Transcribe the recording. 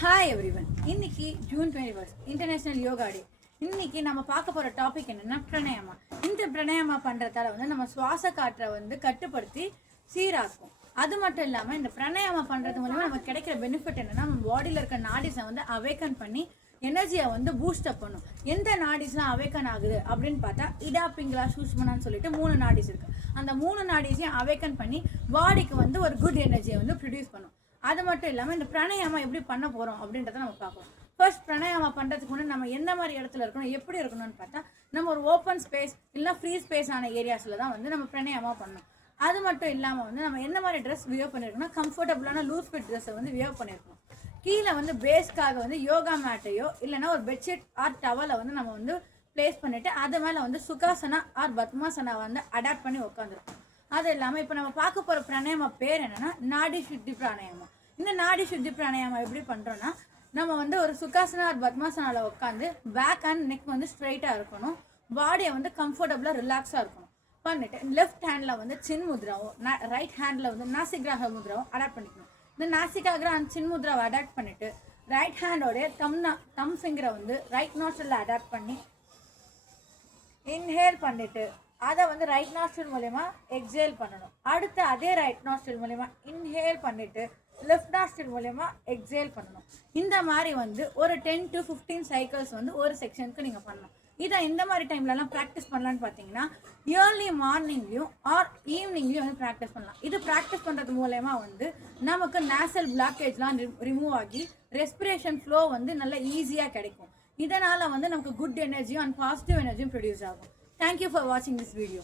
Hi everyone. இன்னைக்கு June 21 international yoga டே. இன்னைக்கு நம்ம பார்க்க போகிற டாபிக் என்னென்னா பிரணயமா. இந்த பிரணயமா பண்ணுறதால நம்ம சுவாச காற்றை கட்டுப்படுத்தி சீராக்கும். அது மட்டும் இல்லாமல் இந்த பிரணயமா பண்ணுறது மூலமா நமக்கு கிடைக்கிற பெனிஃபிட் என்னென்னா நம்ம பாடியில் இருக்க நாடிஸை அவேக்கன் பண்ணி எனர்ஜியை பூஸ்டப் பண்ணும். எந்த நாடிஸ்லாம் அவேக்கன் ஆகுது அப்படின்னு பார்த்தா இடா, பிங்களா, சூஷ்மனான்னு சொல்லிட்டு 3 நாடிஸ் இருக்குது. அந்த 3 நாடிஸையும் அவேக்கன் பண்ணி பாடிக்கு ஒரு குட் எனர்ஜியை ப்ரொடியூஸ் பண்ணும். அது மட்டும் இல்லாமல் இந்த பிரணயமா எப்படி பண்ண போகிறோம் அப்படின்றத நம்ம பார்க்கலாம். ஃபர்ஸ்ட் பிரணயமா பண்ணுறதுக்கு முன்னாடி நம்ம எந்த மாதிரி இடத்துல இருக்கணும், எப்படி இருக்கணும்னு பார்த்தா நம்ம ஒரு ஓப்பன் ஸ்பேஸ் இல்லைனா ஃப்ரீ ஸ்பேஸ் ஆன ஏரியாஸில் தான் நம்ம பிரணயமா பண்ணணும். அது மட்டும் இல்லாமல் நம்ம எந்த மாதிரி ட்ரெஸ் வியர் பண்ணியிருக்கணும், கம்ஃபர்டபுளான லூஸ் ஃபிட் ட்ரெஸ்ஸை வியர் பண்ணியிருக்கணும். கீழே பேஸ்க்காக யோகா மேட்டையோ இல்லைனா ஒரு பெட்ஷீட் ஆர் டவலை நம்ம பிளேஸ் பண்ணிவிட்டு அது மேலே சுகாசனா ஆர் பத்மாசனா அடாப்ட் பண்ணி உட்காந்துருக்கோம். அது இல்லாமல் இப்போ நம்ம பார்க்க போகிற பிராணாயாமா பேர் என்னென்னா நாடி சுத்தி பிராணாயாமா. இந்த நாடி சுத்தி பிராணாயாமா எப்படி பண்ணுறோன்னா நம்ம ஒரு சுகாசனா ஆர் பத்மாசனாவில் உட்காந்து பேக் அண்ட் நெக் ஸ்ட்ரைட்டாக இருக்கணும். பாடியை கம்ஃபர்டபுளாக ரிலாக்ஸாக இருக்கணும். பண்ணிவிட்டு லெஃப்ட் ஹேண்டில் சின் முத்ராவும் ரைட் ஹேண்டில் நாசிக்ராக முத்ராவும் அடாப்ட் பண்ணிக்கணும். இந்த நாசிகாகிரா அண்ட் சின் முத்ராவை அடாப்ட் பண்ணிவிட்டு ரைட் ஹேண்டோடைய தம் ஃபிங்கரை ரைட் நாஸ்ட்ரில் அடாப்ட் பண்ணி இன்ஹேல் பண்ணிவிட்டு அதை ரைட் நாஸ்ட்ரில் மூலயமா எக்ஸேல் பண்ணணும். அடுத்து அதே ரைட் நாஸ்ட்ரில் மூலயமா இன்ஹேல் பண்ணிவிட்டு லெஃப்ட் நாஸ்ட்ரில் மூலயமா எக்ஸேல் பண்ணணும். இந்த மாதிரி ஒரு 10 to 15 சைக்கிள்ஸ் ஒரு செக்ஷனுக்கு நீங்கள் பண்ணணும். இதை எந்த மாதிரி டைம்லலாம் ப்ராக்டிஸ் பண்ணலான்னு பார்த்தீங்கன்னா ஏர்லி மார்னிங்லேயும் ஆர் ஈவினிங்லேயும் ப்ராக்டிஸ் பண்ணலாம். இது ப்ராக்டிஸ் பண்ணுறது மூலயமா நமக்கு நேசல் பிளாக்கேஜ்லாம் ரிமூவ் ஆகி ரெஸ்பிரேஷன் ஃப்ளோ நல்லா ஈஸியாக கிடைக்கும். இதனால் நமக்கு குட் எனர்ஜியும் அண்ட் பாசிட்டிவ் எனர்ஜியும் ப்ரொடியூஸ் ஆகும். Thank you for watching this video.